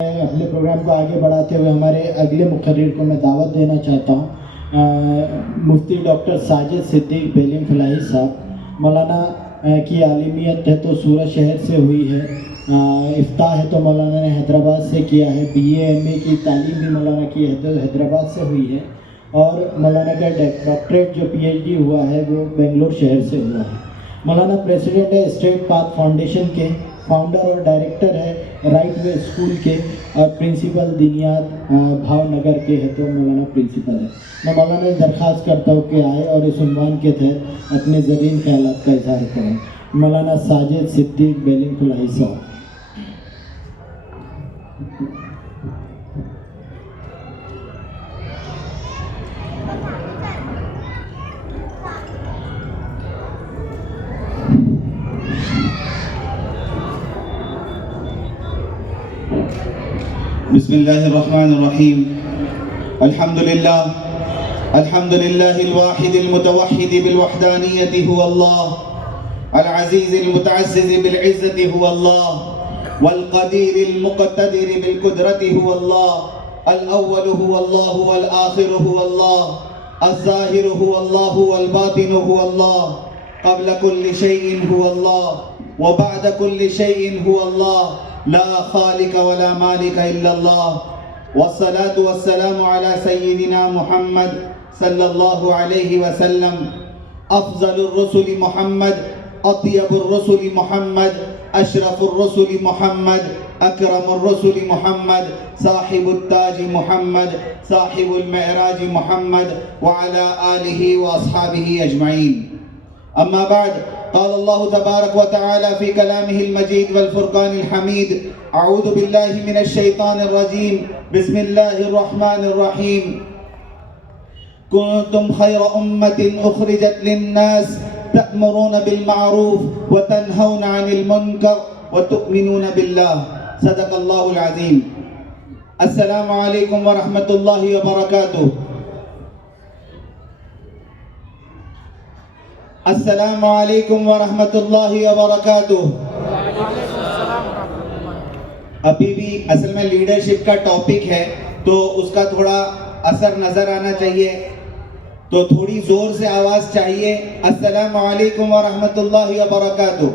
अपने प्रोग्राम को आगे बढ़ाते हुए हमारे अगले मुकर्रिर को मैं दावत देना चाहता हूँ। मुफ्ती डॉक्टर साजिद सिद्दीक बेलिम फलाही साहब। मौलाना की आलिमियत है तो सूरत शहर से हुई है। इफ्ताह है तो मौलाना ने हैदराबाद से किया है। BA MA की तालीम भी मौलाना की हैदराबाद से हुई है। और मौलाना का डॉक्टरेट जो PhD हुआ है वो बेंगलोर शहर से हुआ है। मौलाना प्रेसिडेंट है स्ट्रेट पाथ फाउंडेशन के, फाउंडर और डायरेक्टर है राइट वे स्कूल के, और प्रिंसिपल दिनियात भावनगर के है तो मौलाना प्रिंसिपल है। मैं मौलाना से दरख्वास्त करता हूँ कि आए और इस उन्वान के तहत अपने ज़रीन ख्यालात का इजहार करें। मौलाना साजिद सिद्दीक बेलिम फलाही साहब। बिस्मिल्लाहिर्रहमानिर्रहीम। अल्हम्दुलिल्लाह अल्हम्दुलिल्लाहिल वाहिदिल मुतवहिदि बिल वहदानियति हुवल्लाह, अल अज़ीज़िल मुतअज़्ज़िज़ि बिल इज़्ज़ति हुवल्लाह, वल क़दीरिल मुक़तदिरि बिल क़ुदरति हुवल्लाह, अल अव्वलु हुवल्लाहु वल आखिरु हुवल्लाह, अज़-ज़ाहिरु हुवल्लाहु वल बातिनु हुवल्लाह, क़ब्ल कुल्लि शैइन हुवल्लाह व बअद कुल्लि शैइन हुवल्लाह, ला खालिक वला मालिक इल्लल्लाह, वस्सलातु वस्सलामु अला सय्यिदिना मुहम्मद सल्लल्लाहु अलैहि वसल्लम, अफ़ज़लुर रसूलि मुहम्मद, अत्यबुर रसूलि मुहम्मद, अशरफुर रसूलि मुहम्मद, अकरमुर रसूलि मुहम्मद, साहिबुत ताजि मुहम्मद, साहिबुल मेअराजि मुहम्मद व अला आलिहि व अस्हाबिहि अजमईन। अम्मा बाद, क़ाल अल्लाहु तबारक व तआला फ़ी कलामिहिल मजीद वल फ़ुरक़ानिल हमीद, अऊज़ु बिल्लाहि मिनश शैतानिर रजीम, बिस्मिल्लाहिर रहमानिर रहीम। कुन्तुम खैर उम्मतिन उख़रिजत लिन्नास तअमुरूना बिल मअरूफ़ व तन्हौना अनिल मुनकर व तु'मिनूना बिल्लाह। सदक़ल्लाहुल अज़ीम। अस्सलामु अलैकुम व रहमतुल्लाहि व बरकातुहू। अस्सलामु अलैकुम व रहमतुल्लाहि व बरकातुहू। अभी भी असल में लीडरशिप का टॉपिक है तो उसका थोड़ा असर नजर आना चाहिए, तो थोड़ी जोर से आवाज चाहिए। अस्सलामु अलैकुम व रहमतुल्लाहि व बरकातुहू।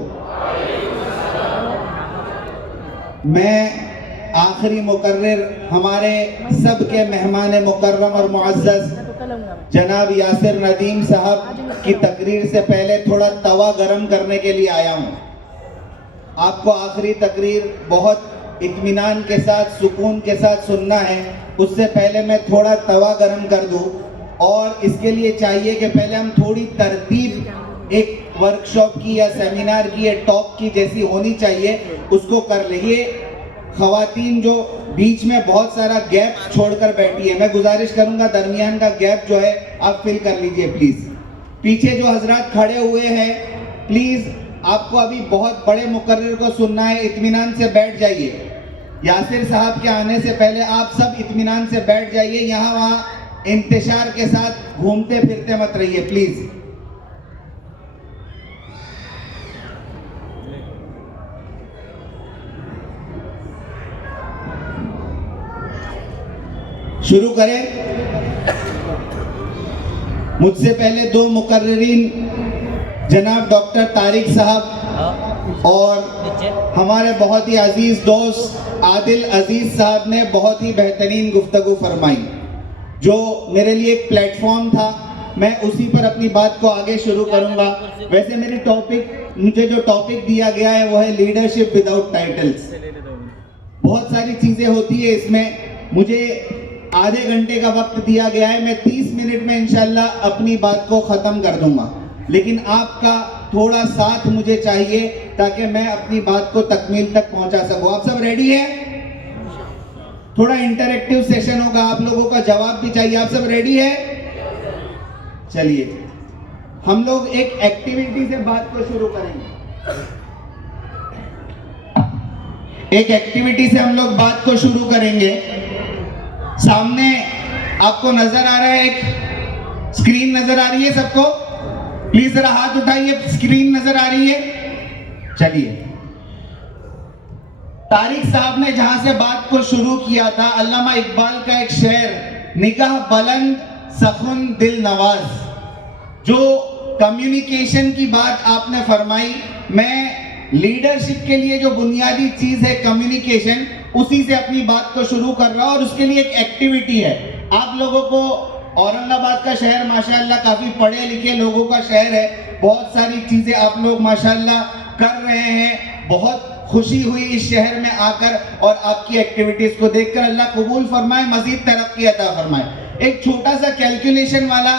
मैं आखिरी मुकर्रिर हमारे सबके मेहमान मुकर्रम और मुअज़्ज़ज़ जनाब यासिर नदीम साहब की तकरीर से पहले थोड़ा तवा गरम करने के लिए आया हूँ। आपको आखिरी तकरीर बहुत इत्मीनान के साथ, सुकून के साथ सुनना है। उससे पहले मैं थोड़ा तवा गरम कर दूँ, और इसके लिए चाहिए कि पहले हम थोड़ी तरतीब एक वर्कशॉप की या सेमिनार की या टॉक की जैसी होनी चाहिए, उसको कर लेंगे। ख़वातीन जो बीच में बहुत सारा गैप छोड़कर बैठी है, मैं गुजारिश करूंगा दरमियान का गैप जो है आप फिल कर लीजिए प्लीज़। पीछे जो हजरात खड़े हुए हैं, प्लीज़ आपको अभी बहुत बड़े मुकर्रिर को सुनना है, इत्मीनान से बैठ जाइए। यासिर साहब के आने से पहले आप सब इत्मीनान से बैठ जाइए। यहाँ वहाँ इंतशार के साथ घूमते फिरते मत रहिए प्लीज़। शुरू करें। मुझसे पहले दो मुकर्रिरीन जनाब डॉक्टर तारिक साहब और हमारे बहुत ही अजीज दोस्त आदिल अजीज साहब ने बहुत ही बेहतरीन गुफ्तगू फरमाई, जो मेरे लिए एक प्लेटफॉर्म था। मैं उसी पर अपनी बात को आगे शुरू करूंगा। वैसे मुझे जो टॉपिक दिया गया है वो है लीडरशिप विदाउट टाइटल्स। बहुत सारी चीजें होती है इसमें। मुझे आधे घंटे का वक्त दिया गया है, मैं 30 मिनट में इंशाल्लाह अपनी बात को ख़त्म कर दूंगा, लेकिन आपका थोड़ा साथ मुझे चाहिए ताकि मैं अपनी बात को तकमील तक पहुंचा सकूं। आप सब रेडी हैं? थोड़ा इंटरैक्टिव सेशन होगा, आप लोगों का जवाब भी चाहिए। आप सब रेडी है? चलिए हम लोग एक एक्टिविटी से बात को शुरू करेंगे। एक एक्टिविटी से हम लोग बात को शुरू करेंगे। सामने आपको नजर आ रहा है, एक स्क्रीन नजर आ रही है सबको? प्लीज जरा हाथ उठाइए, स्क्रीन नजर आ रही है? चलिए तारिक साहब ने जहां से बात को शुरू किया था, अल्लामा इकबाल का एक शेर, निगाह बुलंद सखुन दिल नवाज, जो कम्युनिकेशन की बात आपने फरमाई, मैं लीडरशिप के लिए जो बुनियादी चीज है कम्युनिकेशन, उसी से अपनी बात को शुरू कर रहा हूं। और उसके लिए एक एक्टिविटी है। आप लोगों को औरंगाबाद का शहर माशाल्लाह काफी पढ़े लिखे लोगों का शहर है, बहुत सारी चीजें आप लोग माशाल्लाह कर रहे हैं। बहुत खुशी हुई इस शहर में आकर और आपकी एक्टिविटीज को देखकर। अल्लाह कबूल फरमाए, मजीद तरक्की अता फरमाए। एक छोटा सा कैलकुलेशन वाला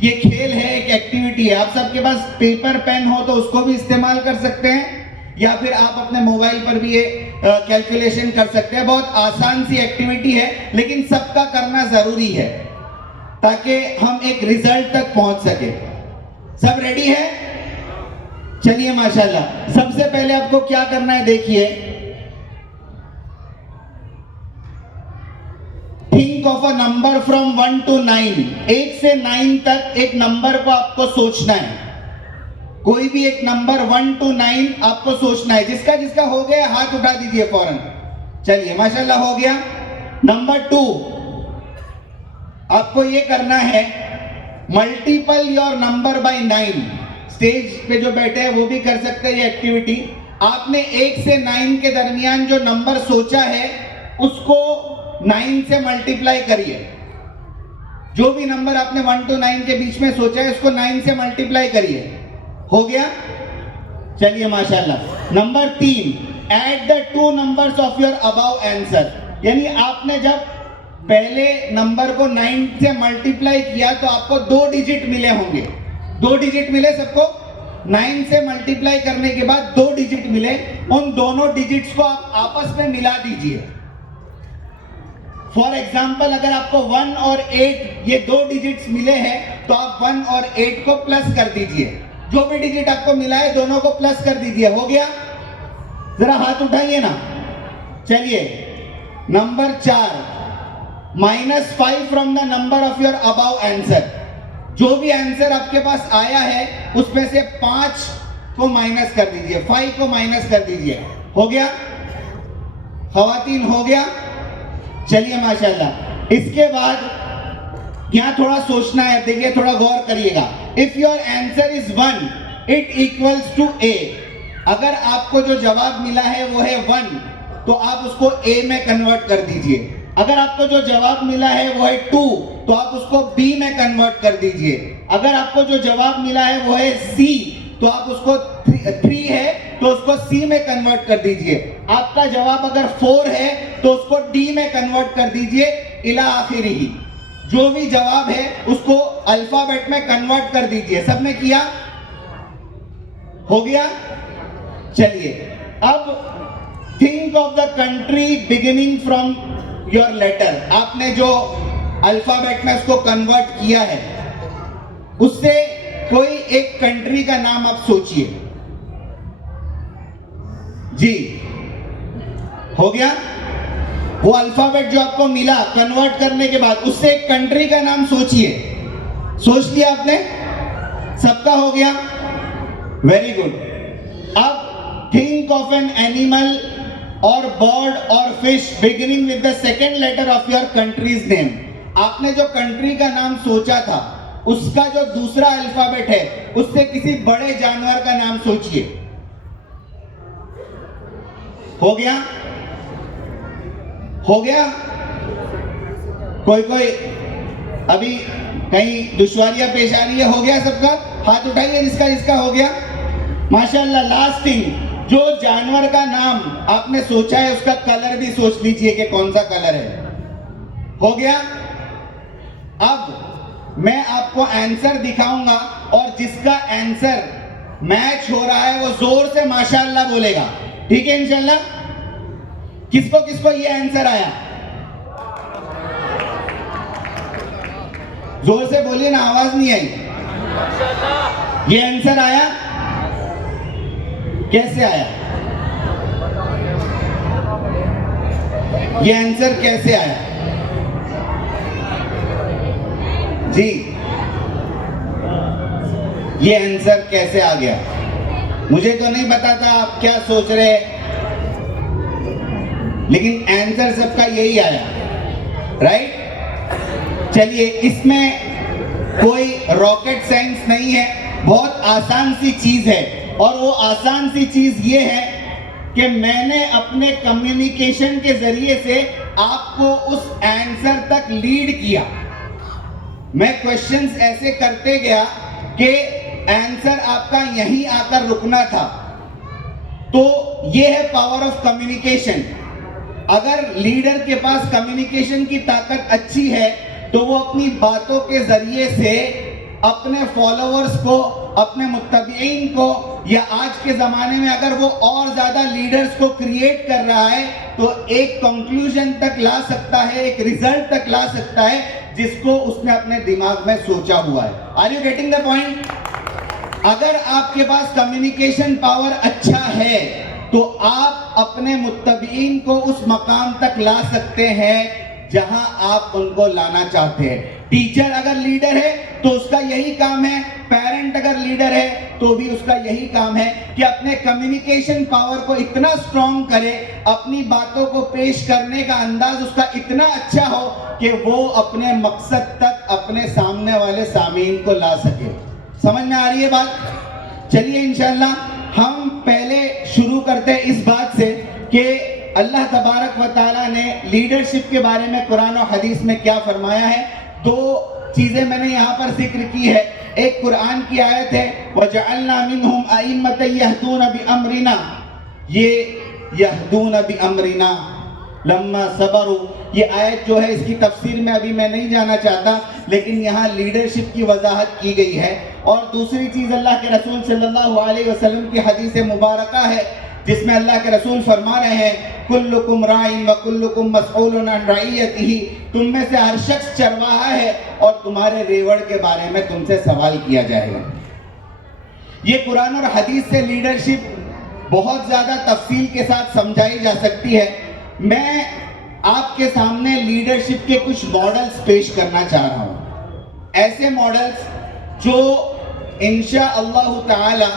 ये खेल है, एक एक्टिविटी है। आप सबके पास पेपर पेन हो तो उसको भी इस्तेमाल कर सकते हैं, या फिर आप अपने मोबाइल पर भी ये कैलकुलेशन कर सकते हैं। बहुत आसान सी एक्टिविटी है, लेकिन सबका करना जरूरी है ताकि हम एक रिजल्ट तक पहुंच सके। सब रेडी है? चलिए माशाल्लाह। सबसे पहले आपको क्या करना है, देखिए, think of a number from 1 to 9। 1 से 9 तक एक नंबर को आपको सोचना है। कोई भी एक नंबर 1 to 9 आपको सोचना है। जिसका जिसका हो गया हाथ उठा दीजिए फौरन। चलिए माशाल्लाह हो गया। नंबर 2, आपको ये करना है, multiple your number by 9। Stage पे जो बैठे हैं वो भी कर सकते हैं ये एक्टिविटी। आपने 1 से 9 के दरमियान जो नंबर सोचा है उसको 9 से मल्टीप्लाई करिए। जो भी नंबर आपने 1 to 9 के बीच में सोचा है उसको 9 से मल्टीप्लाई करिए। हो गया? चलिए माशाल्लाह। Number 3, add the 2 numbers of your above answer. यानी आपने जब पहले नंबर को 9 से मल्टीप्लाई किया तो आपको 2 डिजिट मिले होंगे। 2 डिजिट मिले सबको। 9 से मल्टीप्लाई करने के बाद 2 डिजिट मिले। उन दोनों डिजिट्स को आप आपस में मिला दीजिए। फॉर एग्जाम्पल, अगर आपको 1 और 8 ये 2 डिजिट्स मिले हैं तो आप 1 और 8 को प्लस कर दीजिए। जो भी डिजिट आपको मिला है दोनों को प्लस कर दीजिए। हो गया? जरा हाथ उठाइए ना। चलिए number 4, -5 from the number of your above answer. जो भी आंसर आपके पास आया है उसमें से 5 को माइनस कर दीजिए, 5 को माइनस कर दीजिए। हो गया खवातीन? हो गया। चलिए माशाल्लाह। इसके बाद यहाँ थोड़ा सोचना है, देखिए थोड़ा गौर करिएगा। If your answer is 1, it equals to A। अगर आपको जो जवाब मिला है वो है 1 तो आप उसको A में कन्वर्ट कर दीजिए। अगर आपको जो जवाब मिला है वो है 2 तो आप उसको B में कन्वर्ट कर दीजिए। अगर आपको जो जवाब मिला है वो है C तो आप उसको 3 है तो उसको C में कन्वर्ट कर दीजिए। आपका जवाब अगर 4 है तो उसको D में कन्वर्ट कर दीजिए, इला आखिरी। जो भी जवाब है उसको अल्फाबेट में कन्वर्ट कर दीजिए। सबने किया? हो गया। चलिए अब think of the country beginning from your letter. आपने जो अल्फाबेट में उसको कन्वर्ट किया है उससे कोई एक कंट्री का नाम आप सोचिए। जी हो गया? वो अल्फाबेट जो आपको मिला कन्वर्ट करने के बाद उससे एक कंट्री का नाम सोचिए। सोच लिया आपने? सबका हो गया? Very good. अब थिंक ऑफ एन एनिमल और बर्ड और fish beginning with the second letter of your country's name. आपने जो कंट्री का नाम सोचा था उसका जो दूसरा अल्फाबेट है उससे किसी बड़े जानवर का नाम सोचिए। हो गया? हो गया? कोई कोई अभी कहीं दुश्वारियां पेश आ रही है? हो गया सबका? हाथ उठाइए जिसका जिसका हो गया। माशाल्लाह। लास्ट थिंग, जो जानवर का नाम आपने सोचा है उसका कलर भी सोच लीजिए कि कौन सा कलर है। हो गया? अब मैं आपको आंसर दिखाऊंगा और जिसका आंसर मैच हो रहा है वो जोर से माशाल्लाह बोलेगा। ठीक है इंशाल्लाह? किसको किसको ये आंसर आया? जोर से बोलिए ना, आवाज नहीं आई। ये आंसर आया? कैसे आया? ये आंसर कैसे आया? जी ये आंसर कैसे आ गया? मुझे तो नहीं पता था आप क्या सोच रहे। लेकिन आंसर सबका यही आया, राइट? चलिए, इसमें कोई रॉकेट साइंस नहीं है, बहुत आसान सी चीज है। और वो आसान सी चीज ये है कि मैंने अपने कम्युनिकेशन के जरिए से आपको उस आंसर तक लीड किया। मैं क्वेश्चंस ऐसे करते गया कि आंसर आपका यहीं आकर रुकना था। तो ये है पावर ऑफ कम्युनिकेशन। अगर लीडर के पास कम्युनिकेशन की ताकत अच्छी है तो वो अपनी बातों के जरिए से अपने फॉलोअर्स को, अपने मुत्तबईन को, या आज के जमाने में अगर वो और ज्यादा लीडर्स को क्रिएट कर रहा है तो एक कंक्लूजन तक ला सकता है, एक रिजल्ट तक ला सकता है जिसको उसने अपने दिमाग में सोचा हुआ है। Are you getting the point? अगर आपके पास कम्युनिकेशन पावर अच्छा है तो आप अपने मुत्तबईन को उस मकाम तक ला सकते हैं जहां आप उनको लाना चाहते हैं। टीचर अगर लीडर है तो उसका यही काम है, पेरेंट अगर लीडर है तो भी उसका यही काम है कि अपने कम्युनिकेशन पावर को इतना स्ट्रॉन्ग करे, अपनी बातों को पेश करने का अंदाज उसका इतना अच्छा हो कि वो अपने मकसद तक अपने सामने वाले सामीन को ला सके। समझ में आ रही है बात? चलिए इंशाल्लाह हम पहले शुरू करते हैं इस बात से कि अल्लाह तबारक व तआला ने लीडरशिप के बारे में कुरान और हदीस में क्या फरमाया है। दो चीजें मैंने यहाँ पर जिक्र की है। एक कुरान की आयत है, वजअलना मिनहुम अइम्मतन यहदून बिअमरिना, ये यहदून बिअमरिना लम्मा सबरू, ये आयत जो है इसकी तफसीर में अभी मैं नहीं जाना चाहता, लेकिन यहाँ लीडरशिप की वजाहत की गई है। और दूसरी चीज अल्लाह के रसूल सल्लल्लाहु अलैहि वसल्लम की हदीस मुबारका है जिसमें अल्लाह के रसूल फरमा रहे हैं, कुल्लुकुम राइन व कुल्लुकुम मसऊलुन अन रइयतिही, तुम में से हर शख्स चरवाहा है और तुम्हारे रेवड़ के बारे में तुमसे सवाल किया जाएगा। ये कुरान और हदीस से लीडरशिप बहुत ज्यादा तफसील के साथ समझाई जा सकती है। मैं आपके सामने लीडरशिप के कुछ मॉडल्स पेश करना चाह रहा हूं, ऐसे मॉडल्स जो इंशाअल्लाह ताला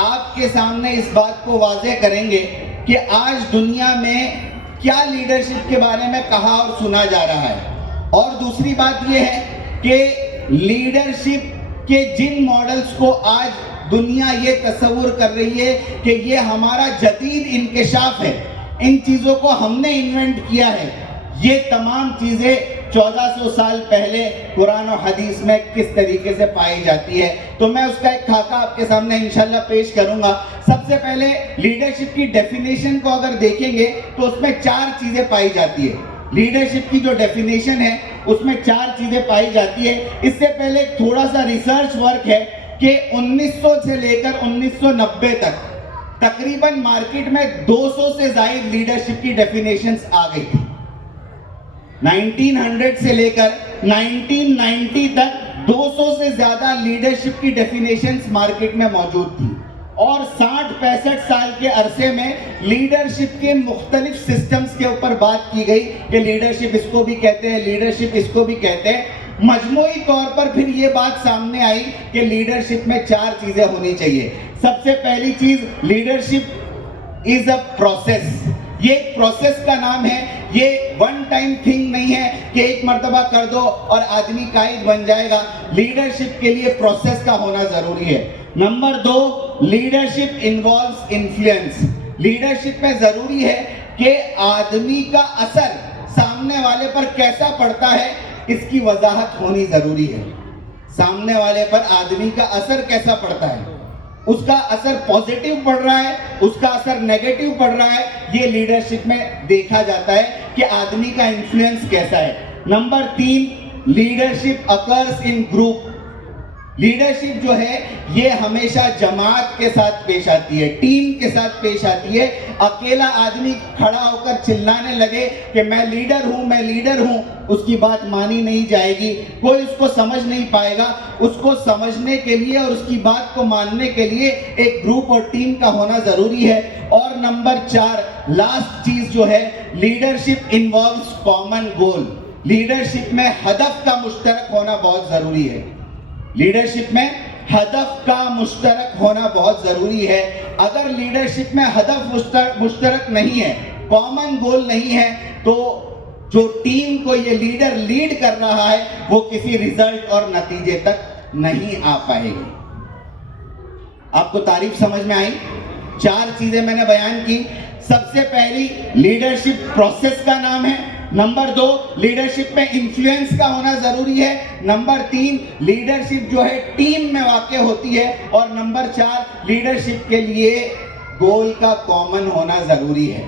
आपके सामने इस बात को वाज़ेह करेंगे कि आज दुनिया में क्या लीडरशिप के बारे में कहा और सुना जा रहा है। और दूसरी बात यह है कि लीडरशिप के जिन मॉडल्स को आज दुनिया ये तस्वुर कर रही है कि ये हमारा जदीद इंकशाफ है, इन चीज़ों को हमने इन्वेंट किया है, ये तमाम चीज़ें 1400 साल पहले कुरान और हदीस में किस तरीके से पाई जाती है। तो मैं उसका एक खाका आपके सामने इंशाल्लाह पेश करूंगा। सबसे पहले लीडरशिप की डेफिनेशन को अगर देखेंगे तो उसमें 4 चीजें पाई जाती है। लीडरशिप की जो डेफिनेशन है उसमें 4 चीजें पाई जाती है। इससे पहले थोड़ा सा रिसर्च वर्क है कि 1900 से लेकर 1990 तक तकरीबन मार्केट में 200 से ज्यादा लीडरशिप की डेफिनेशंस आ गई थी। 1900 से लेकर 1990 तक 200 से ज्यादा लीडरशिप की डेफिनेशंस मार्केट में मौजूद थी। और 60-65 साल के अरसे में लीडरशिप के मुख्तलिफ सिस्टम्स के ऊपर बात की गई कि लीडरशिप इसको भी कहते हैं, लीडरशिप इसको भी कहते हैं। मजमूई तौर पर फिर ये बात सामने आई कि लीडरशिप में 4 चीजें होनी चाहिए। सबसे पहली चीज, लीडरशिप इज अ प्रोसेस। ये एक प्रोसेस का नाम है, ये वन टाइम थिंग नहीं है कि एक मर्तबा कर दो और आदमी कायद बन जाएगा। लीडरशिप के लिए प्रोसेस का होना जरूरी है। Number 2, leadership involves influence. Leadership में जरूरी है कि आदमी का असर सामने वाले पर कैसा पड़ता है, इसकी वजाहत होनी जरूरी है। सामने वाले पर आदमी का असर कैसा पड़ता है, उसका असर पॉजिटिव पड़ रहा है, उसका असर नेगेटिव पड़ रहा है, ये लीडरशिप में देखा जाता है कि आदमी का इन्फ्लुएंस कैसा है। Number 3, leadership occurs in group. Leadership जो है ये हमेशा जमात के साथ पेश आती है, टीम के साथ पेश आती है। अकेला आदमी खड़ा होकर चिल्लाने लगे कि मैं लीडर हूं, मैं लीडर हूं, उसकी बात मानी नहीं जाएगी, कोई उसको समझ नहीं पाएगा। उसको समझने के लिए और उसकी बात को मानने के लिए एक ग्रुप और टीम का होना जरूरी है। और नंबर 4, लास्ट चीज जो है, leadership involves common goal. Leadership में हदफ का मुश्तरक होना बहुत जरूरी है। लीडरशिप में हदफ का मुश्तरक होना बहुत जरूरी है। अगर लीडरशिप में हदफ मुश्तरक नहीं है कॉमन गोल नहीं है तो जो टीम को ये लीडर लीड कर रहा है वो किसी रिजल्ट और नतीजे तक नहीं आ पाएगी। आपको तारीफ समझ में आई? 4 चीजें मैंने बयान की। सबसे पहली, लीडरशिप प्रोसेस का नाम है। नंबर 2, लीडरशिप में इन्फ्लुएंस का होना जरूरी है। नंबर 3, लीडरशिप जो है टीम में वाकई होती है। और नंबर 4, लीडरशिप के लिए गोल का कॉमन होना जरूरी है।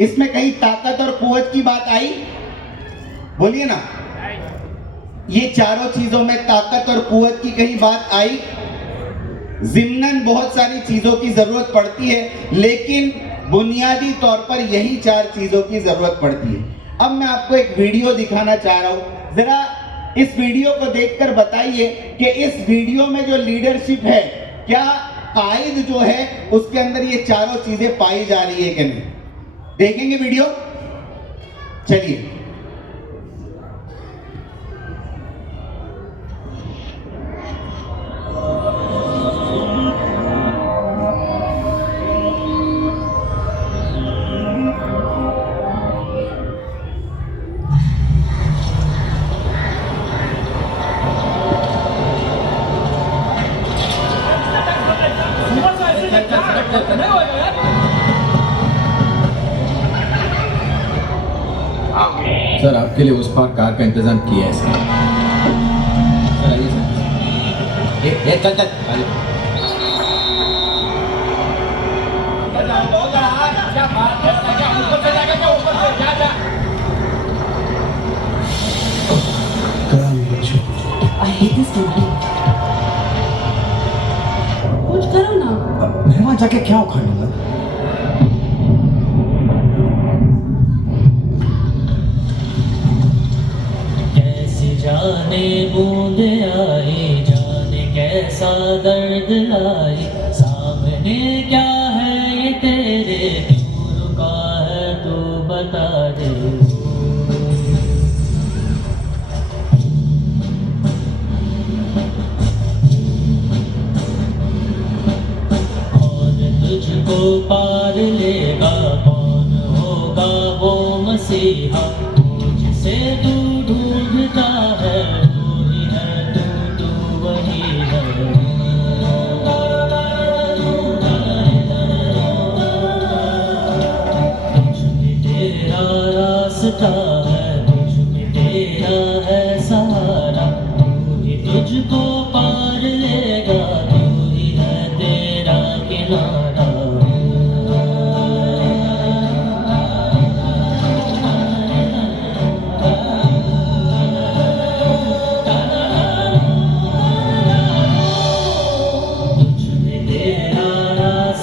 इसमें कहीं ताकत और कुव्वत की बात आई? बोलिए ना। ये चारों चीजों में ताकत और कुव्वत की कहीं बात आई? ज़िम्नन बहुत सारी चीजों की जरूरत पड़ती है, लेकिन बुनियादी तौर पर यही 4 चीजों की जरूरत पड़ती है। अब मैं आपको एक वीडियो दिखाना चाह रहा हूं। जरा इस वीडियो को देखकर बताइए कि इस वीडियो में जो लीडरशिप है, क्या कायद जो है उसके अंदर ये चारों चीजें पाई जा रही है कि नहीं? देखेंगे वीडियो? चलिए। सर, आपके लिए उस पार कार का इंतजाम किया है सर। सर आइए सर। ये चल चल आइए। I hate this movie. कुछ करो ना। मेरे वहाँ जाके क्या उखाड़ने लगा? जाने बूंद आई, जाने कैसा दर्द लाई, सामने क्या है ये तेरे, क्यों रुका है तू बता दे। कौन तुझको पार लेगा, कौन होगा वो मसीहा, तुझसे तू ढूंढता है, तू ही है तू वही है। तुझ में तेरा रास्ता है, तुझ में तेरा है सहारा, तू ही तुझको पार लेगा, तू ही है तेरा किनारा।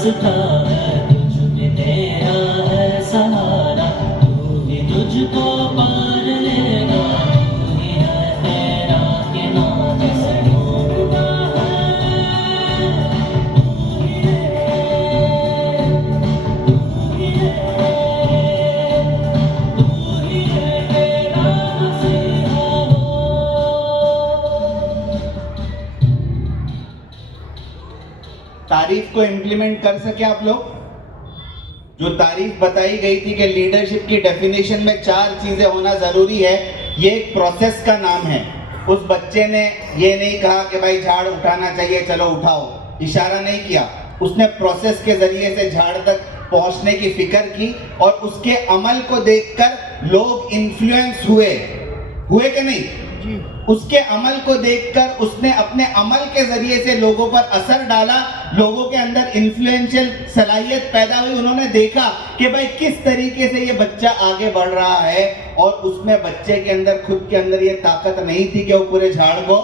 है तुझ में तेरा है सहारा, तू ही तुझको पार लेगा, तू ही है तेरा किनारा। ढूंढता है तू ही है, तू ही है, तू ही है तेरा मसीहा हो। तारीफ को इम्प्लीमेंट कर सके आप लोग? जो तारीफ बताई गई थी कि लीडरशिप की डेफिनेशन में 4 चीजें होना जरूरी है, ये एक प्रोसेस का नाम है। उस बच्चे ने ये नहीं कहा कि भाई झाड़ उठाना चाहिए, चलो उठाओ, इशारा नहीं किया। उसने प्रोसेस के जरिए से झाड़ तक पहुंचने की फिक्र की और उसके अमल को देखकर लोग इन्फ्लुएंस हुए कि नहीं? उसके अमल को देखकर उसने अपने अमल के जरिए से लोगों पर असर डाला, लोगों के अंदर इन्फ्लुएंशियल सलाहियत पैदा हुई। उन्होंने देखा कि भाई किस तरीके से ये बच्चा आगे बढ़ रहा है, और उसमें बच्चे के अंदर खुद के अंदर ये ताकत नहीं थी कि वो पूरे झाड़ को,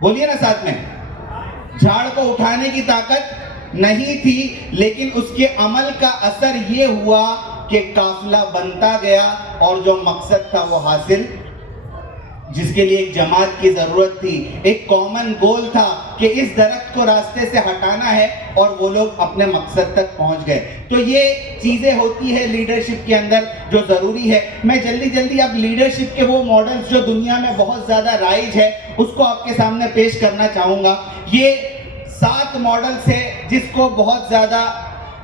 बोलिए ना साथ में, झाड़ को उठाने की ताकत नहीं थी, लेकिन उसके अमल का असर ये हुआ कि काफिला बनता गया और जो मकसद था वो हासिल, जिसके लिए एक जमात की जरूरत थी, एक कॉमन गोल था कि इस दरख्त को रास्ते से हटाना है, और वो लोग अपने मकसद तक पहुंच गए। तो ये चीजें होती है लीडरशिप के अंदर जो जरूरी है। मैं जल्दी अब लीडरशिप के वो मॉडल्स जो दुनिया में बहुत ज्यादा राइज है उसको आपके सामने पेश करना चाहूंगा। ये 7 मॉडल्स है जिसको बहुत ज्यादा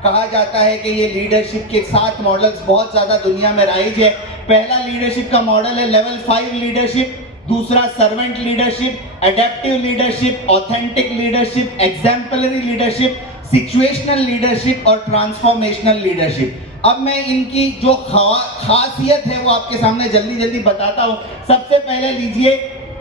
कहा जाता है कि ये लीडरशिप के 7 मॉडल्स बहुत ज़्यादा दुनिया में राइज है। पहला लीडरशिप का मॉडल है लेवल 5 लीडरशिप, दूसरा servant leadership, adaptive leadership, authentic leadership, exemplary leadership, situational leadership और ट्रांसफॉर्मेशनल लीडरशिप। अब मैं इनकी जो खासियत है वो आपके सामने जल्दी जल्दी बताता हूँ। सबसे पहले लीजिए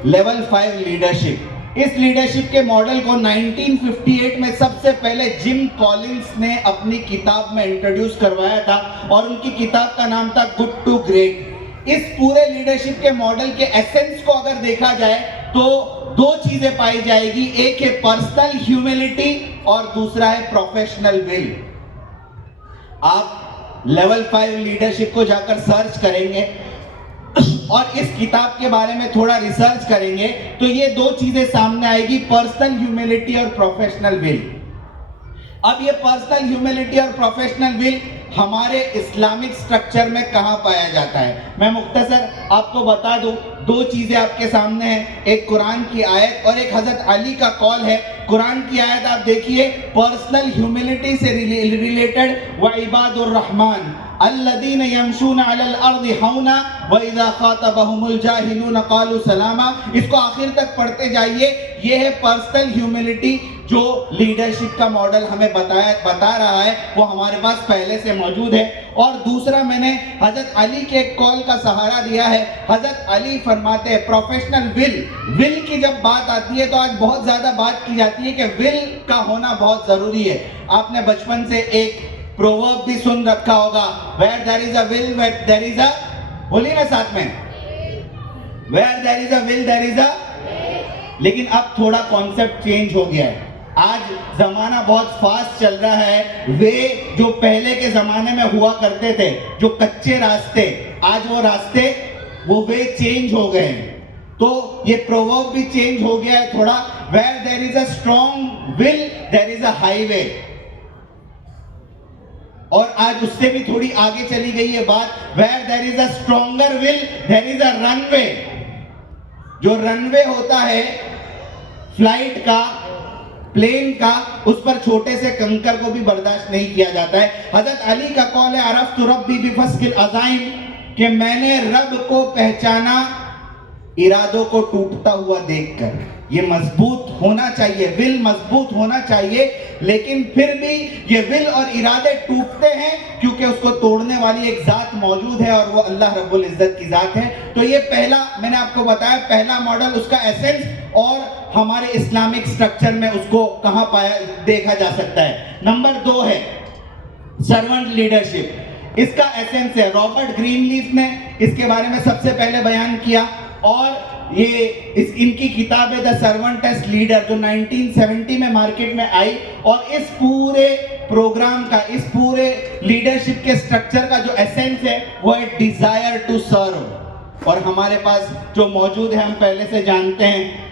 लेवल 5 लीडरशिप। इस लीडरशिप के मॉडल को 1958 में सबसे पहले जिम कॉलिंस ने अपनी किताब में इंट्रोड्यूस करवाया था और उनकी किताब का नाम था गुड टू ग्रेट। इस पूरे लीडरशिप के मॉडल के एसेंस को अगर देखा जाए तो 2 चीजें पाई जाएगी, एक है पर्सनल ह्यूमिलिटी और दूसरा है प्रोफेशनल विल। आप लेवल 5 लीडरशिप को जाकर सर्च करेंगे और इस किताब के बारे में थोड़ा रिसर्च करेंगे तो ये 2 चीजें सामने आएगी, पर्सनल ह्यूमिलिटी और प्रोफेशनल विल। अब ये पर्सनल ह्यूमिलिटी और प्रोफेशनल विल हमारे इस्लामिक स्ट्रक्चर में कहां पाया जाता है, मैं मुख्तसर आपको बता दूं। 2 चीजें आपके सामने हैं, एक कुरान की आयत और एक हजरत अली का कॉल है। कुरान की आयत आप देखिए, पर्सनल ह्यूमिलिटी से रिलेटेड, व इबादुर रहमान अल्लज़ीना यमशूना अलल अर्दि हौना व इज़ा खातबहुमुल जाहिलून क़ालू सलामा। इसको आखिर तक पढ़ते जाइए। ये है पर्सनल ह्यूमिलिटी जो लीडरशिप का मॉडल हमें बता रहा है, वो हमारे पास पहले से मौजूद है। और दूसरा, मैंने हजरत अली के कॉल का सहारा दिया है। हजरत अली फरमाते हैं प्रोफेशनल विल की जब बात आती है तो आज बहुत ज्यादा बात की जाती है कि विल का होना बहुत जरूरी है। आपने बचपन से एक प्रोवर्ब भी सुन रखा होगा, where there is a will there is a, बोलिए ना साथ में, where there is a will there is a. लेकिन अब थोड़ा कॉन्सेप्ट चेंज हो गया है। आज जमाना बहुत फास्ट चल रहा है। वे जो पहले के जमाने में हुआ करते थे, जो कच्चे रास्ते, आज वो रास्ते, वो वे चेंज हो गए हैं। तो ये प्रोवर्ब भी चेंज हो गया है थोड़ा, where there is a strong will there is a highway. और आज उससे भी थोड़ी आगे चली गई है बात, where there is a stronger will there is a runway. जो रनवे होता है फ्लाइट का, प्लेन का, उस पर छोटे से कंकर को भी बर्दाश्त नहीं किया जाता है। हजरत अली का कौल है, अरफ्तु रब्बी बिफस्किल अज़ाइम, कि मैंने रब को पहचाना इरादों को टूटता हुआ देखकर। ये मजबूत होना चाहिए, विल मजबूत होना चाहिए, लेकिन फिर भी ये विल और इरादे टूटते हैं क्योंकि उसको तोड़ने वाली एक जात मौजूद है और वो अल्लाह रब्बुल इज्जत की जात है। तो ये पहला मैंने आपको बताया, पहला मॉडल, उसका एसेंस और हमारे इस्लामिक स्ट्रक्चर में उसको कहां पाया देखा जा सकता है। नंबर 2 है सर्वेंट लीडरशिप। इसका एसेंस है, रॉबर्ट ग्रीनलीफ ने इसके बारे में सबसे पहले बयान किया और ये इनकी किताब है द सर्वेंट एज लीडर, जो 1970 में मार्केट में आई। और इस पूरे प्रोग्राम का, इस पूरे लीडरशिप के स्ट्रक्चर का जो एसेंस है वो है डिजायर टू सर्व। और हमारे पास जो मौजूद है हम पहले से जानते हैं,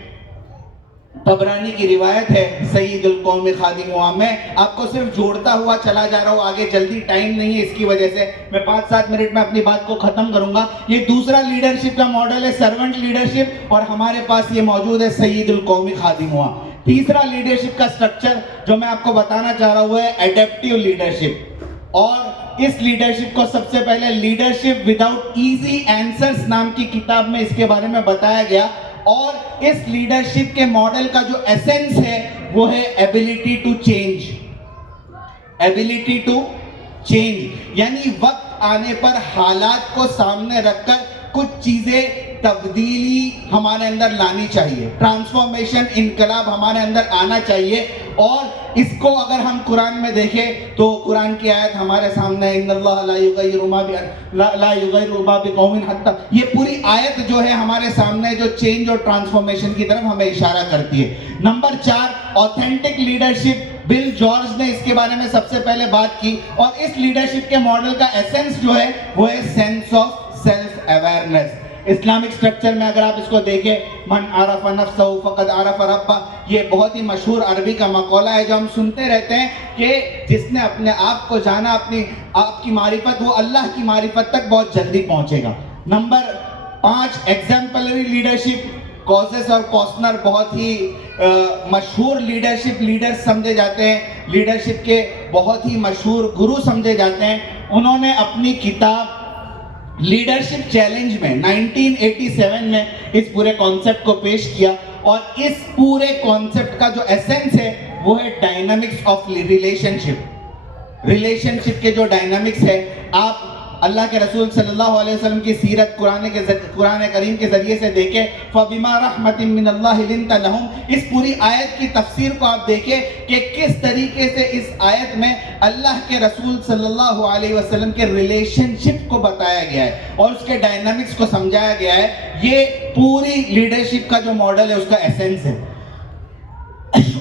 तबरानी की रिवायत है, सय्यदुल कौम खादिम हुआ। मैं आपको सिर्फ जोड़ता हुआ चला जा रहा हूँ, आगे जल्दी टाइम नहीं है, इसकी वजह से मैं 5-7 मिनट में अपनी बात को खत्म करूंगा। ये दूसरा लीडरशिप का मॉडल है सर्वेंट लीडरशिप, और हमारे पास ये मौजूद है सय्यदुल कौम खादिम हुआ। तीसरा लीडरशिप का स्ट्रक्चर जो मैं आपको बताना चाह रहा हूँ है एडेप्टिव लीडरशिप। और इस लीडरशिप को सबसे पहले लीडरशिप विदाउट इजी आंसर्स नाम की किताब में इसके बारे में बताया गया। और इस लीडरशिप के मॉडल का जो एसेंस है वो है ability to change. Ability to change यानी वक्त आने पर हालात को सामने रखकर कुछ चीजें तब्दीली हमारे अंदर लानी चाहिए, ट्रांसफॉर्मेशन, इनकलाब हमारे अंदर आना चाहिए। और इसको अगर हम कुरान में देखें तो कुरान की आयत हमारे सामने, इन्नल्लाह ला युगय्यिरु मा बिकौमिन हत्ता, ये पूरी आयत जो है हमारे सामने जो चेंज और ट्रांसफॉर्मेशन की तरफ हमें इशारा करती है। Number 4 authentic leadership. Bill George ने इसके बारे में सबसे पहले बात की। और इस लीडरशिप के मॉडल का एसेंस जो है वो है sense of self awareness. Islamic structure में अगर आप इसको देखें, मन आरफ नफ्सहु फक़द आरफ रब्बा, ये बहुत ही मशहूर अरबी का मक़ौला है जो हम सुनते रहते हैं कि जिसने अपने आप को जाना, अपनी आपकी मारिफत, वो अल्लाह की मारिफत तक बहुत जल्दी पहुंचेगा। Number 5 exemplary leadership. कॉजेस और कॉस्नर बहुत ही मशहूर लीडर्स समझे जाते हैं, लीडरशिप के बहुत ही मशहूर गुरु समझे जाते हैं। उन्होंने अपनी किताब लीडरशिप चैलेंज में 1987 में इस पूरे कॉन्सेप्ट को पेश किया, और इस पूरे कॉन्सेप्ट का जो एसेंस है वो है डायनामिक्स ऑफ रिलेशनशिप के जो डायनामिक्स है, आप अल्लाह के रसूल सल्लल्लाहु अलैहि वसल्लम की सीरत कुरान करीम के जरिए से देखें, फबिमा रहमतिन मिनल्लाहि लिंता लहुम, इस पूरी आयत की तफसीर को आप देखें कि किस तरीके से इस आयत में अल्लाह के रसूल सल्लल्लाहु अलैहि वसल्लम के रिलेशनशिप को बताया गया है और उसके डायनामिक्स को समझाया गया है। ये पूरी लीडरशिप का जो मॉडल है उसका एसेंस है।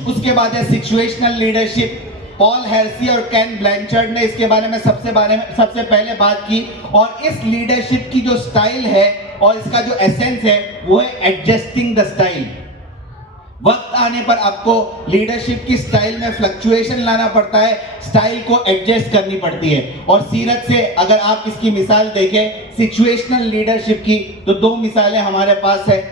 उसके बाद है सिचुएशनल लीडरशिप। पॉल हेर्सी और केन ब्लैंचर्ड ने इसके बारे में सबसे पहले बात की, और इस लीडरशिप की जो स्टाइल है और इसका जो एसेंस है वो है एडजस्टिंग द स्टाइल। वक्त आने पर आपको लीडरशिप की स्टाइल में फ्लक्चुएशन लाना पड़ता है, स्टाइल को एडजस्ट करनी पड़ती है। और सीरत से अगर आप इसकी मिसाल देखें सिचुएशनल लीडरशिप की, तो दो मिसालें हमारे पास है,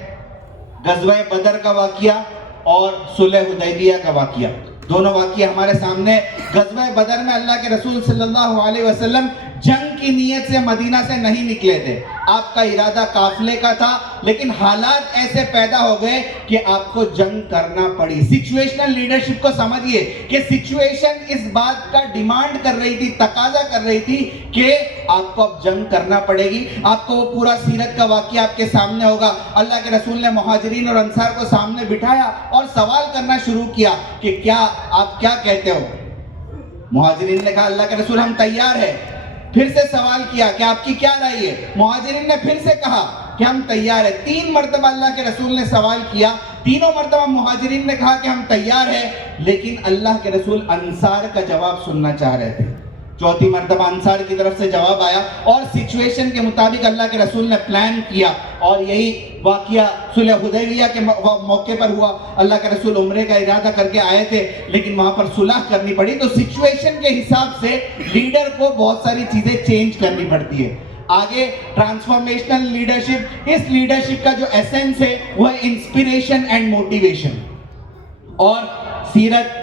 गज़वा बदर का वाकया और सुलह हुदैबिया का वाकया। दोनों वाकये हमारे सामने। गज़वा बदर में अल्लाह के रसूल सल्लल्लाहु अलैहि वसल्लम जंग की नीयत से मदीना से नहीं निकले थे, आपका इरादा काफिले का था, लेकिन हालात ऐसे पैदा हो गए कि आपको जंग करना पड़ी। सिचुएशनल लीडरशिप को समझिए कि सिचुएशन इस बात का डिमांड कर रही थी, तकाजा कर रही थी कि आपको अब जंग करना पड़ेगी। आपको वो पूरा सीरत का वाकया आपके सामने होगा। अल्लाह के रसूल ने मुहाजिरीन और अंसार को सामने बिठाया और सवाल करना शुरू किया कि क्या आप क्या कहते हो। मुहाजिरीन ने कहा अल्लाह के रसूल हम तैयार है। फिर से सवाल किया कि आपकी क्या राय है। मुहाजिरीन ने फिर से कहा कि हम तैयार है। 3 मरतबा अल्लाह के रसूल ने सवाल किया, तीनों मरतबा मुहाजिरीन ने कहा कि हम तैयार है, लेकिन अल्लाह के रसूल अंसार का जवाब सुनना चाह रहे थे। चौथी मरतबा अंसार की तरफ से जवाब आया और सिचुएशन के मुताबिक अल्लाह के रसूल ने प्लान किया, और यही वाकया सुलह हुदैबिया के मौके पर हुआ। अल्लाह के रसूल उम्रे का इरादा करके आए थे, लेकिन वहां पर सुलह करनी पड़ी। तो सिचुएशन के हिसाब से लीडर को बहुत सारी चीजें चेंज करनी पड़ती है। आगे ट्रांसफॉर्मेशनल लीडरशिप, इस लीडरशिप का जो एसेंस है वो है इंस्पिरेशन एंड मोटिवेशन। और सीरत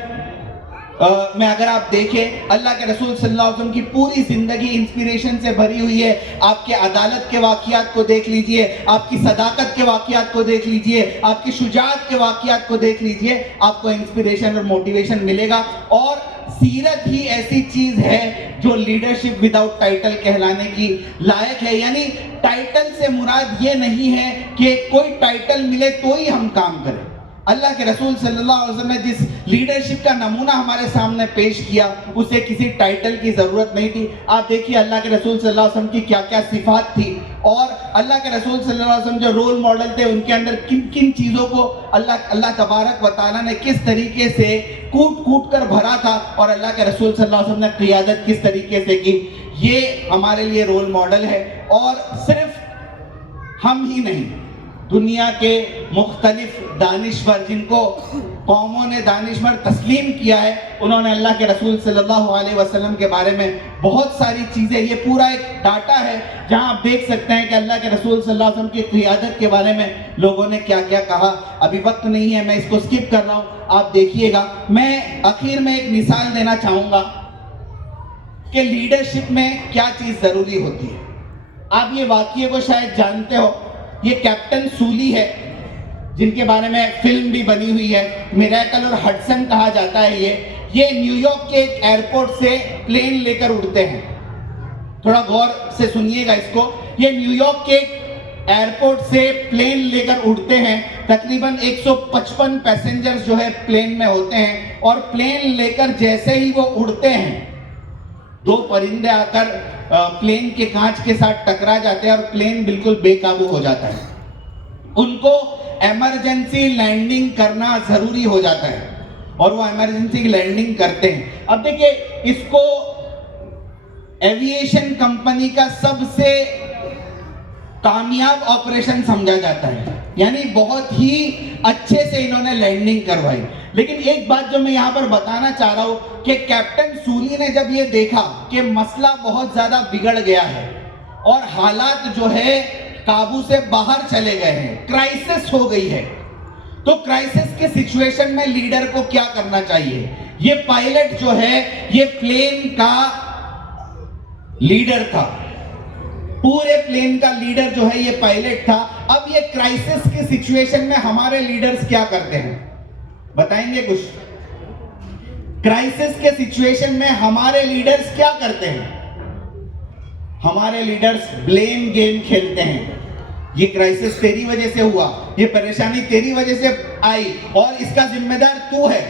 में अगर आप देखें अल्लाह के रसूल सल्लल्लाहु अलैहि वसल्लम की पूरी जिंदगी इंस्पिरेशन से भरी हुई है। आपके अदालत के वाकयात को देख लीजिए, आपकी सदाकत के वाकयात को देख लीजिए, आपकी शुजाअत के वाकयात को देख लीजिए, आपको इंस्पिरेशन और मोटिवेशन मिलेगा। और सीरत ही ऐसी चीज है जो लीडरशिप विदाउट टाइटल कहलाने की लायक है। यानी टाइटल से मुराद ये नहीं है कि कोई टाइटल मिले तो ही हम काम करें। अल्लाह के रसूल सल्लल्लाहु अलैहि वसल्लम ने जिस लीडरशिप का नमूना हमारे सामने पेश किया उसे किसी टाइटल की जरूरत नहीं थी। आप देखिए अल्लाह के रसूल सल्लल्लाहु अलैहि वसल्लम की क्या क्या सिफात थी, और अल्लाह के रसूल सल्लल्लाहु अलैहि वसल्लम जो रोल मॉडल थे उनके अंदर किन किन चीज़ों को अल्लाह तबारक व तआला ने किस तरीके से कूट कूट कर भरा था, और अल्लाह के रसूल सल्लल्लाहु अलैहि वसल्लम ने क़ियादत किस तरीके से की। ये हमारे लिए रोल मॉडल है। और सिर्फ हम ही नहीं, दुनिया के मुख्तलिफ दानिश्वर जिनको कौमों ने दानिश्वर तस्लीम किया है, उन्होंने अल्लाह के रसूल सल्लल्लाहु अलैहि वसल्लम के बारे में बहुत सारी चीज़ें, ये पूरा एक डाटा है जहां आप देख सकते हैं कि अल्लाह के रसूल सल्लल्लाहु अलैहि वसल्लम की क़ियादत के बारे में लोगों ने क्या क्या कहा। अभी वक्त नहीं है, मैं इसको स्किप कर रहा हूँ, आप देखिएगा। मैं आखिर में एक मिसाल देना चाहूँगा कि लीडरशिप में क्या चीज़ ज़रूरी होती है। आप ये वाक़ये को शायद जानते हो, ये कैप्टन सूली है जिनके बारे में फिल्म भी बनी हुई है, मिरेकल और हडसन कहा जाता है। ये न्यूयॉर्क के एक एयरपोर्ट से प्लेन लेकर उड़ते हैं। थोड़ा गौर से सुनिएगा इसको। ये न्यूयॉर्क के एयरपोर्ट से प्लेन लेकर उड़ते हैं। तकरीबन 155 पैसेंजर्स जो है प्लेन में होते हैं, और प्लेन लेकर जैसे ही वो उड़ते हैं, 2 परिंदे आकर प्लेन के कांच के साथ टकरा जाते हैं और प्लेन बिल्कुल बेकाबू हो जाता है। उनको इमरजेंसी लैंडिंग करना जरूरी हो जाता है, और वो इमरजेंसी लैंडिंग करते हैं। अब देखिए, इसको एविएशन कंपनी का सबसे कामयाब ऑपरेशन समझा जाता है, यानी बहुत ही अच्छे से इन्होंने लैंडिंग करवाई। लेकिन एक बात जो मैं यहाँ पर बताना चाह रहा हूँ कि कैप्टन सूली ने जब ये देखा कि मसला बहुत ज़्यादा बिगड़ गया है और हालात जो है काबू से बाहर चले गए हैं, क्राइसिस हो गई है, तो क्राइसिस के सिचुएशन में लीडर को क्या करना चाहिए? ये पायलट जो है ये प्लेन का लीडर था, पूरे प्लेन का लीडर जो है ये पायलट था। अब ये क्राइसिस की सिचुएशन में हमारे लीडर्स क्या करते हैं, बताएंगे कुछ? क्राइसिस के सिचुएशन में हमारे लीडर्स क्या करते हैं? हमारे लीडर्स ब्लेम गेम खेलते हैं। ये क्राइसिस तेरी वजह से हुआ, ये परेशानी तेरी वजह से आई और इसका जिम्मेदार तू है।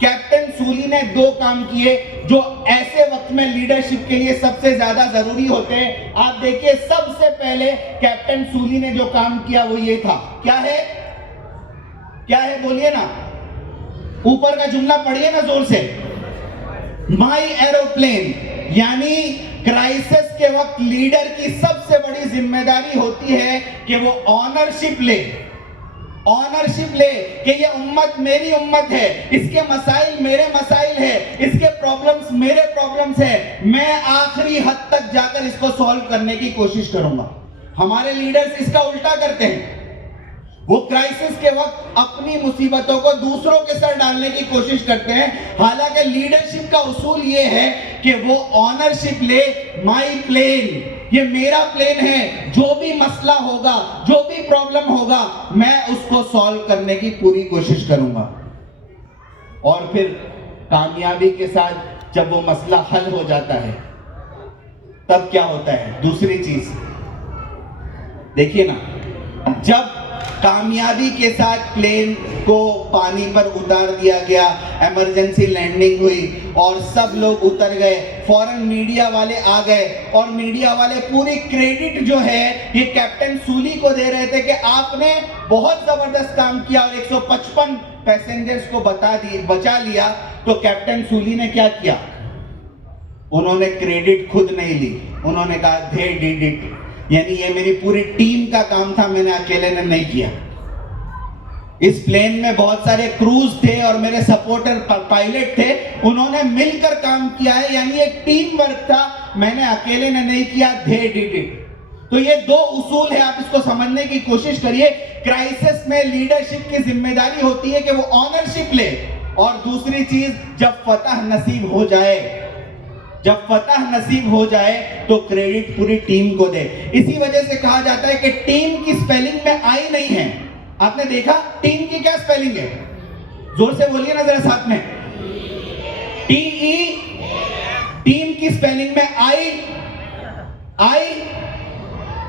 कैप्टन सूली ने 2 काम किए जो ऐसे वक्त में लीडरशिप के लिए सबसे ज्यादा जरूरी होते हैं। आप देखिए, सबसे पहले कैप्टन सूली ने जो काम किया वो ये था। क्या है? क्या है बोलिए ना, ऊपर का जुमला पढ़िए ना जोर से। माई एरोप्लेन, यानी क्राइसिस के वक्त लीडर की सबसे बड़ी जिम्मेदारी होती है कि वो ऑनरशिप ले कि ये उम्मत मेरी उम्मत है, इसके मसाइल मेरे मसाइल है, इसके प्रॉब्लम्स मेरे प्रॉब्लम्स है, मैं आखिरी हद तक जाकर इसको सॉल्व करने की कोशिश करूंगा। हमारे लीडर्स इसका उल्टा करते हैं। वो क्राइसिस के वक्त अपनी मुसीबतों को दूसरों के सर डालने की कोशिश करते हैं। हालांकि लीडरशिप का उसूल ये है कि वो ऑनरशिप ले, माई प्लेन, ये मेरा प्लेन है, जो भी मसला होगा, जो भी प्रॉब्लम होगा, मैं उसको सॉल्व करने की पूरी कोशिश करूंगा। और फिर कामयाबी के साथ जब वो मसला हल हो जाता है तब क्या होता है? दूसरी चीज देखिए ना, जब कामयाबी के साथ प्लेन को पानी पर उतार दिया गया, इमरजेंसी लैंडिंग हुई और सब लोग उतर गए, फौरन मीडिया वाले आ गए और मीडिया वाले पूरी क्रेडिट जो है ये कैप्टन सूली को दे रहे थे कि आपने बहुत जबरदस्त काम किया और 155 पैसेंजर्स को बचा लिया। तो कैप्टन सूली ने क्या किया? उन्होंने क्रेडिट खुद नहीं ली, उन्होंने कहा दे डिड इट, यानी ये मेरी पूरी टीम का काम था, मैंने अकेले ने नहीं किया। इस प्लेन में बहुत सारे क्रूज थे और मेरे सपोर्टर पायलट थे, उन्होंने मिलकर काम किया है, यानी एक टीम वर्क था, मैंने अकेले ने नहीं किया, दे डिड इट। तो ये 2 उसूल है, आप इसको समझने की कोशिश करिए। क्राइसिस में लीडरशिप की जिम्मेदारी होती है कि वो ऑनरशिप ले, और दूसरी चीज, जब फतह नसीब हो जाए तो क्रेडिट पूरी टीम को दे। इसी वजह से कहा जाता है कि टीम की स्पेलिंग में आई नहीं है। आपने देखा टीम की क्या स्पेलिंग है? जोर से बोलिए ना जरा साथ में। TE, टीम की स्पेलिंग में आई।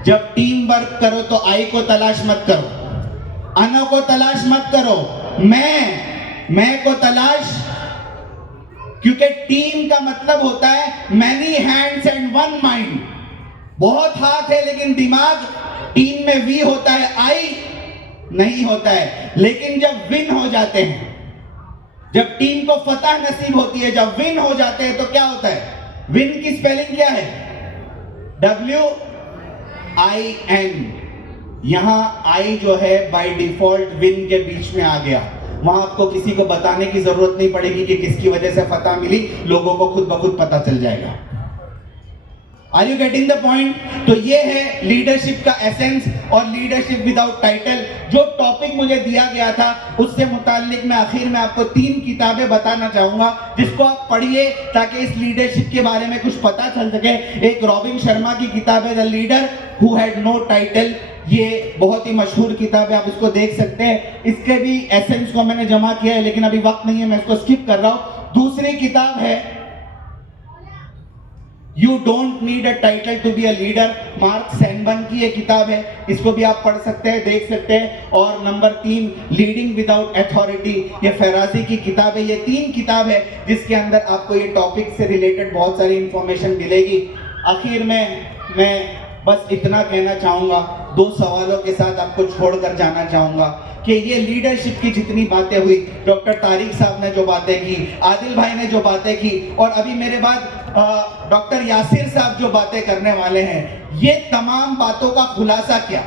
जब टीम वर्क करो तो आई को तलाश मत करो, अना को तलाश मत करो, मैं को तलाश, क्योंकि टीम का मतलब होता है many hands and one mind. बहुत हाथ है लेकिन दिमाग, टीम में वी होता है, आई नहीं होता है। लेकिन जब विन हो जाते हैं, जब टीम को फतह नसीब होती है, जब विन हो जाते हैं तो क्या होता है? विन की स्पेलिंग क्या है? WIN। यहां आई जो है बाय डिफॉल्ट विन के बीच में आ गया, वहां आपको किसी को बताने की जरूरत नहीं पड़ेगी कि किसकी वजह से फतह मिली, लोगों को खुद ब खुद पता चल जाएगा। Are you getting the point? तो ये है लीडरशिप का एसेंस और लीडरशिप विदाउट टाइटल। जो टॉपिक मुझे दिया गया था उससे मुताल्लिक मैं आखिर में आपको 3 किताबें बताना चाहूंगा जिसको आप पढ़िए ताकि इस लीडरशिप के बारे में कुछ पता चल सके। एक रॉबिन शर्मा की किताब है the leader who had no title, ये बहुत ही मशहूर किताब है, आप इसको देख सकते हैं। इसके भी एसेंस को मैंने जमा किया है लेकिन अभी वक्त नहीं है, मैं इसको स्किप कर रहा हूं। दूसरी किताब है You don't need a title to be a leader, Mark Sanborn की ये किताब है, इसको भी आप पढ़ सकते हैं, देख सकते हैं। और नंबर 3 लीडिंग विदाउट अथॉरिटी, ये फराजी की किताब है। ये 3 किताब है जिसके अंदर आपको ये टॉपिक से रिलेटेड बहुत सारी इंफॉर्मेशन मिलेगी। आखिर में मैं बस इतना कहना चाहूंगा, 2 सवालों के साथ आपको छोड़कर जाना चाहूंगा कि ये लीडरशिप की जितनी बातें हुई, डॉक्टर तारिक साहब ने जो बातें की, आदिल भाई ने जो बातें की और अभी मेरे बाद डॉक्टर यासिर साहब जो बातें करने वाले हैं, ये तमाम बातों का खुलासा क्या,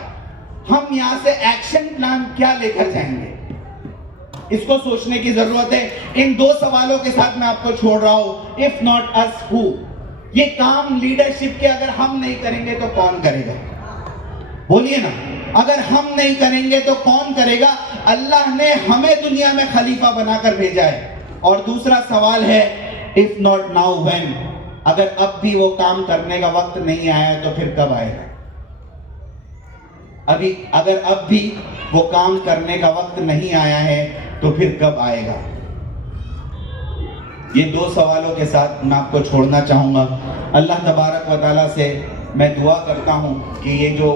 हम यहाँ से एक्शन प्लान क्या लेकर जाएंगे, इसको सोचने की जरूरत है। इन 2 सवालों के साथ मैं आपको छोड़ रहा हूं। इफ नॉट अस हु, ये काम लीडरशिप के अगर हम नहीं करेंगे तो कौन करेगा? बोलिए ना, अगर हम नहीं करेंगे तो कौन करेगा? अल्लाह ने हमें दुनिया में खलीफा बनाकर भेजा है। और दूसरा सवाल है, इफ नॉट नाउ व्हेन? अगर अब भी वो काम करने का वक्त नहीं आया तो फिर कब आएगा? अगर अब भी वो काम करने का वक्त नहीं आया है तो फिर कब आएगा? ये दो सवालों के साथ मैं आपको छोड़ना चाहूँगा। अल्लाह तबारक व तआला से मैं दुआ करता हूँ कि ये जो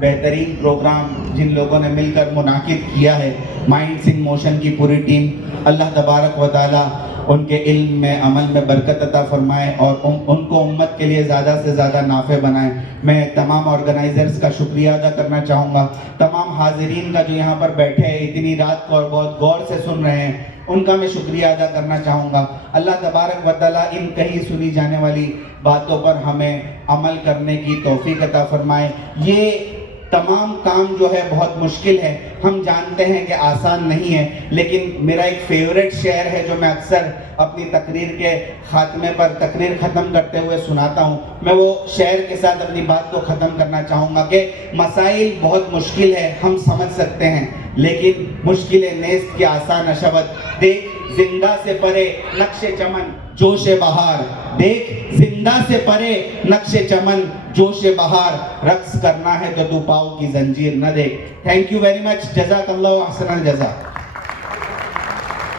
बेहतरीन प्रोग्राम जिन लोगों ने मिलकर मुनाकिद किया है, माइंड्स इन मोशन की पूरी टीम, अल्लाह तबारक व तआला उनके इल्म में, अमल में बरकत अता फरमाए और उनको उम्मत के लिए ज़्यादा से ज़्यादा नाफ़े बनाए। मैं तमाम ऑर्गेनाइज़र्स का शुक्रिया अदा करना चाहूँगा, तमाम हाजिरीन का जो यहाँ पर बैठे हैं, इतनी रात को और बहुत गौर से सुन रहे हैं, उनका मैं शुक्रिया अदा करना चाहूँगा। अल्लाह तबारक व तआला इन कहीं सुनी जाने वाली बातों पर हमें अमल करने की तौफीक अता फरमाए। ये तमाम काम जो है बहुत मुश्किल है, हम जानते हैं कि आसान नहीं है, लेकिन मेरा एक फेवरेट शेर है जो मैं अक्सर अपनी तकरीर के खात्मे पर तकरीर ख़त्म करते हुए सुनाता हूँ। मैं वो शेर के साथ अपनी बात को ख़त्म करना चाहूँगा कि मसाइल बहुत मुश्किल है, हम समझ सकते हैं, लेकिन मुश्किल नेस्त के आसान शब्द। देख जिंदा से परे नक्शे चमन जोशे बहार, देख जिंदा से परे नक्शे चमन जोशे बहार, रक्स करना है तो तू पाओ की जंजीर न देख। थैंक यू वेरी मच, जज़ाकल्लाहु अहसनल जज़ा।